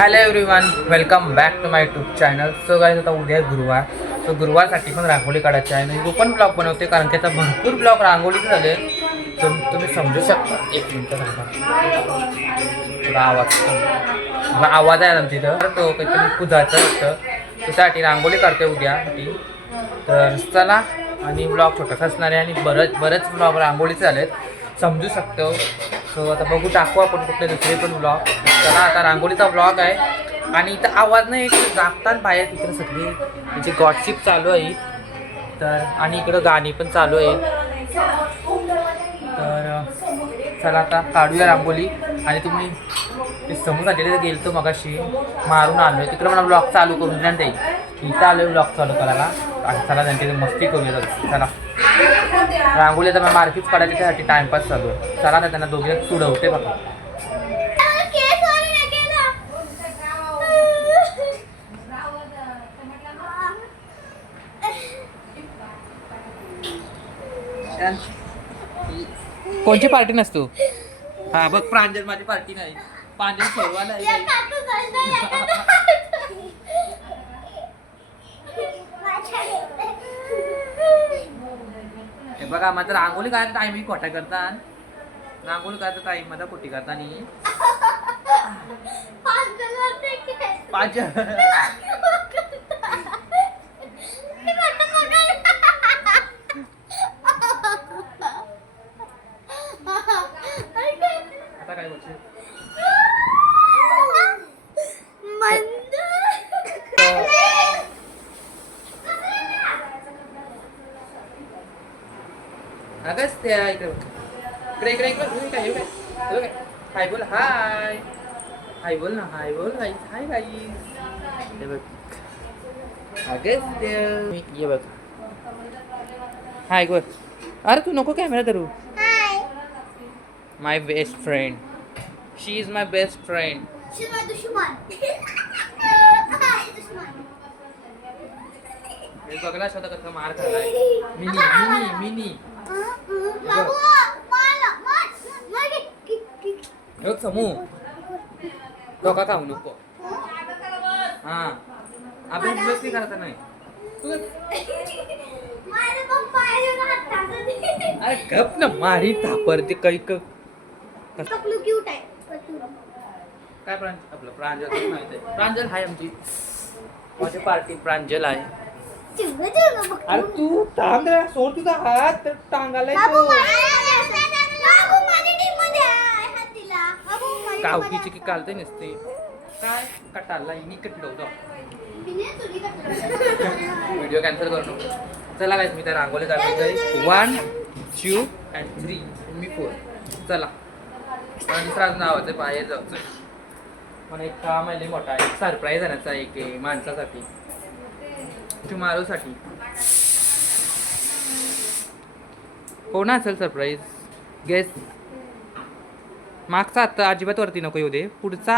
Hello everyone welcome back to my YouTube channel so guys आता उद्या गुरुवार. So गुरुवारसाठी पण रांगोळी काढायची आहे. मी पण ब्लॉग बनवते कारण की आता भरपूर ब्लॉग रांगोळी झाले. तर तुम्ही समजू शकता. एक मिनटं थांबा. तुला आवाज मला आवाज आहे ना तिथं तर तो काहीतरी पूजाचं होतं. त्यासाठी रांगोळी काढते ती तर चला आणि ब्लॉग फोटो असणार आहे आणि बरंच बरेच ब्लॉग रांगोळीचे झालेत. समजू शकतो. सो आता बघू टाकू आपण कुठले दुसरे पण ब्लॉग चला आता रांगोळीचा ब्लॉग आहे. आणि इथं आवाज नाही जागतात बाहेर तिकडे सगळी. म्हणजे गॉडशिप चालू आहे. तर आणि इकडं गाणी पण चालू आहे तर चला आता काढूया रांगोळी. आणि तुम्ही ते समोर आलेले गेलो तर मगाशी मारून आलोय. तिकडं मला ब्लॉग चालू करून द्या ते इथं आलोय ब्लॉग चालू करायला. आणि चला त्यांच्या मस्ती करूया. चला. रांगोळी तर मार्केट काढायची त्यासाठी टाइमपास चालू आहे. चला ना त्यांना दोघे सुडवते बघा. कोणची पार्टी नसतो? हा बघ प्रांजल माझी पार्टी नाही. प्रांजल सर्वाला हे बघा माझं रांगोळी काढायचा टाइम खोटा करतात. रांगोळी काढायचा टाइम माझा कुठे करता आणि पाच त्या इकडे. इकडे इकडे इकडे काय हाय बोल। हाय हाय बोल ना। हाय बोल हाय हाय गाई हे बघ। अगस्त्य ये बघ। हाय बोल। अरे तू नको कॅमेरा धरू। My best friend she is my best friend बघला स्वतः कसं मार खाल्लाय मिनी मिनी मिनी समू डोका खाऊ नको? हा. अभ्यास बिभ्यास नाही करता नाही. अरे गप ना मारी थापर ते काही क्यूट आहे. काय प्रांजल आपलं प्रांजल माहीत आहे. प्रांजल आहे आमची. माझी पार्टी प्रांजल आहे. अरे तू टांग रे, सोड तुझा हात तर टांगाला बाबू येतो की कालते नसते. काय? कटाला इनी कटलो होतो व्हिडिओ कॅन्सल करतो चला काय मी त्या रांगोळी काढायचं वन टू अँड थ्री मी फोर चला. अजून नावाचं आहे, बाहेर जायचं मला एक काम आहे मोठा एक सरप्राईज आणायचा आहे एक माणसासाठी. टुमारोसाठी हो ना असेल सरप्राईज गेस मागचा आता अजिबात वरती नको येऊ दे. पुढचा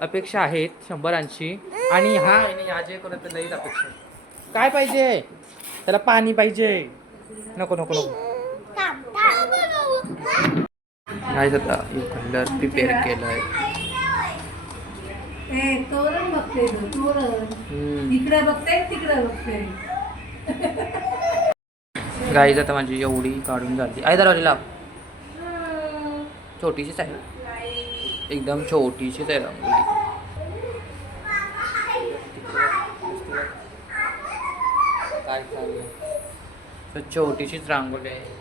अपेक्षा आहेत शंभर ऐंशी आणि हा आणि जे करत लईच अपेक्षा काय पाहिजे? त्याला पाणी पाहिजे. नको नको नको. नाही आता कलर प्रिपेअर केलं आहे ए तोरण बघते तो, तोरण. इकडे बघते तिकडे बघते. गाईज आता माझी एवढी काढून झाली आई दरवाजी लाव. छोटीशीच आहे. एकदम छोटीशीच आहे रांगोळी काय तर छोटीशीच रांगोळी आहे.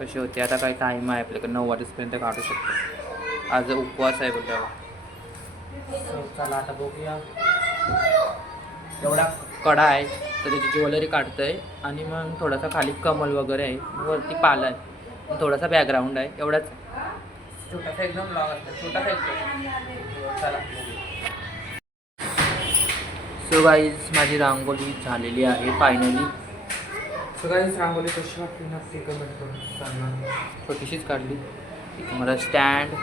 कशी होते? आता काही टाईम आहे. आपल्याकडे नऊ वाजेपर्यंत काढू शकतो. आज उपवास आहे बोलल्यावर So, चला आता बघूया. एवढा कडा आहे तर त्याची ज्वेलरी काढतोय. आणि मग थोडासा खाली कमल वगैरे आहे वरती पाला आहे. थोडासा बॅकग्राऊंड आहे एवढाच. छोटासा एकदम लॉंग असतो छोटासा एकदम चला. सो गाईज माझी रांगोळी झालेली आहे फायनली सो गाईज रांगोळी कशी वाटली? नक्की कमेंट करून सांगा. छोटीशीच काढली. मला स्टँड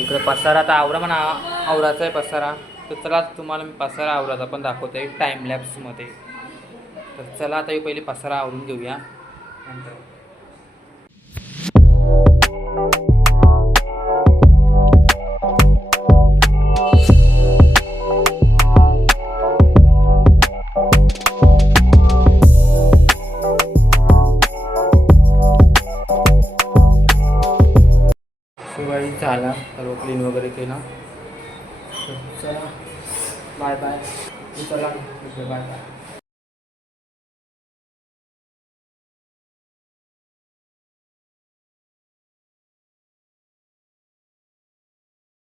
इकडं पसारा आता आवरा म्हणा आवराचा आहे पसारा. तर चला तुम्हाला मी पसारा आवराचा पण दाखवतो आहे टाईम लॅप्समध्ये तर चला आता हे पहिले पसारा आवरून घेऊया. नंतर झाला. सर्व क्लीन वगैरे केला. चला. बाय बाय चला. Bye bye